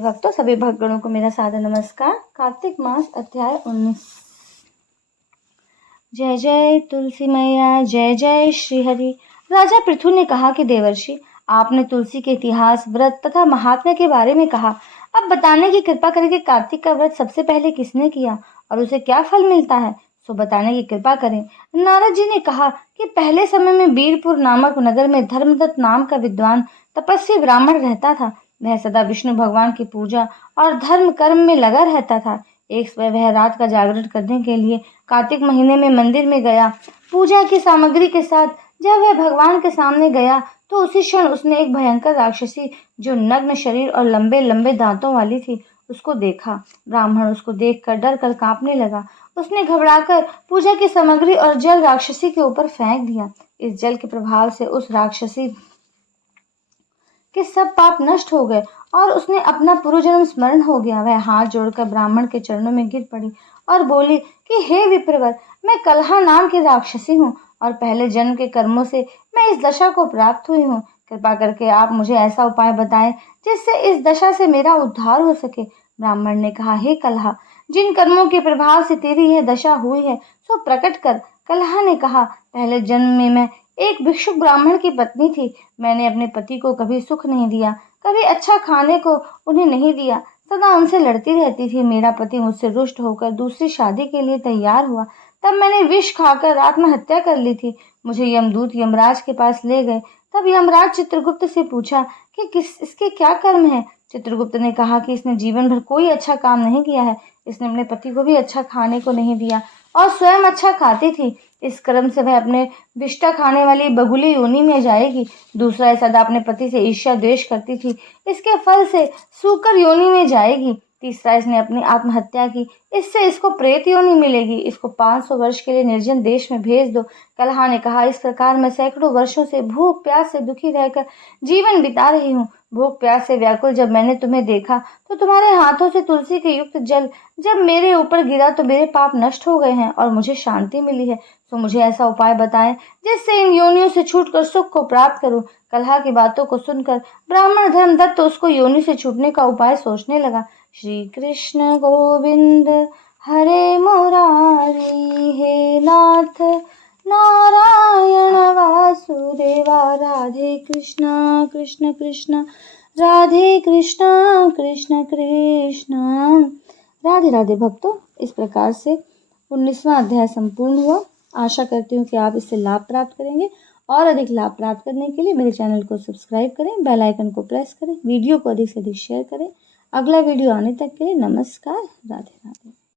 भक्तों, सभी भक्तगणों को मेरा सादर नमस्कार। कार्तिक मास अध्याय 19। जय जय तुलसी मैया, जय जय श्री हरि। राजा पृथु ने कहा कि देवर्षि, आपने तुलसी के इतिहास, व्रत तथा महात्म्य के बारे में कहा। अब बताने की कृपा करें कि कार्तिक का व्रत सबसे पहले किसने किया और उसे क्या फल मिलता है, सो बताने की कृपा करें। नारद जी ने कहा कि पहले समय में बीरपुर नामक नगर में धर्मदत्त नाम का विद्वान तपस्वी ब्राह्मण रहता था। वह सदा विष्णु भगवान की पूजा और धर्म कर्म में लगा रहता था। एक समय वह रात का जागरण करने के लिए कार्तिक महीने में मंदिर में गया। पूजा की सामग्री के साथ जब वह भगवान के सामने गया तो उसी क्षण उसने एक भयंकर राक्षसी जो नग्न शरीर और लंबे लंबे दांतों वाली थी उसको देखा। ब्राह्मण उसको देखकर डर कर कांपने लगा। उसने घबराकर पूजा की सामग्री और जल राक्षसी के ऊपर फेंक दिया। इस जल के प्रभाव से उस राक्षसी के सब पाप नष्ट हो गए और उसने अपना पूर्वजन्म स्मरण हो गया। वह हाथ जोड़कर ब्राह्मण के चरणों में गिर पड़ी और बोली कि हे विप्रवर, मैं कलहा नाम की राक्षसी हूँ और पहले जन्म के कर्मों से मैं इस दशा को प्राप्त हुई हूँ। कृपा करके आप मुझे ऐसा उपाय बताएं जिससे इस दशा से मेरा उद्धार हो सके। ब्राह्मण ने कहा, हे कलहा, जिन कर्मों के प्रभाव से तेरी यह दशा हुई है सो प्रकट कर। कलहा ने कहा, पहले जन्म में मैं एक भिक्षुक ब्राह्मण की पत्नी थी। मैंने अपने पति को कभी सुख नहीं दिया, कभी अच्छा खाने को उन्हें नहीं दिया, सदा उनसे लड़ती रहती थी। मेरा पति मुझसे रुष्ट होकर दूसरी शादी के लिए तैयार हुआ, तब मैंने विष खाकर आत्महत्या कर ली थी। मुझे यमदूत यमराज के पास ले गए। तब यमराज चित्रगुप्त से पूछा कि इसके क्या कर्म है। चित्रगुप्त ने कहा कि इसने जीवन भर कोई अच्छा काम नहीं किया है। इसने अपने पति को भी अच्छा खाने को नहीं दिया और स्वयं अच्छा खाती थी। इस कर्म से वह अपने विष्टा खाने वाली बगुली योनि में जाएगी। दूसरा, सदा अपने पति से ईर्ष्या द्वेष करती थी, इसके फल से सूकर योनि में जाएगी। तीसरा, इसने अपनी आत्महत्या की, इससे इसको प्रेत योनि मिलेगी। इसको 500 वर्ष के लिए निर्जन देश में भेज दो। कलहा ने कहा, इस प्रकार मैं सैकड़ों वर्षों से भूख प्यास से दुखी रहकर जीवन बिता रही हूँ। भूख प्यास से व्याकुल जब मैंने तुम्हें देखा तो तुम्हारे हाथों से तुलसी के युक्त जल जब मेरे ऊपर गिरा तो मेरे पाप नष्ट हो गए हैं और मुझे शांति मिली है। तो मुझे ऐसा उपाय बताएं जिससे इन योनियों से छूटकर सुख को प्राप्त करूं। कलहा की बातों को सुनकर ब्राह्मण धर्मदत्त तो उसको योनि से छूटने का उपाय सोचने लगा। श्री कृष्ण गोविंद हरे मुरारी, हे नाथ नारायण वासुदेवा, राधे कृष्ण कृष्ण कृष्ण राधे कृष्ण कृष्ण कृष्ण। राधे राधे भक्तों, इस प्रकार से 19वां अध्याय संपूर्ण हुआ। आशा करती हूँ कि आप इससे लाभ प्राप्त करेंगे और अधिक लाभ प्राप्त करने के लिए मेरे चैनल को सब्सक्राइब करें, बेल आइकन को प्रेस करें, वीडियो को अधिक से अधिक शेयर करें। अगला वीडियो आने तक के लिए नमस्कार। राधे राधे।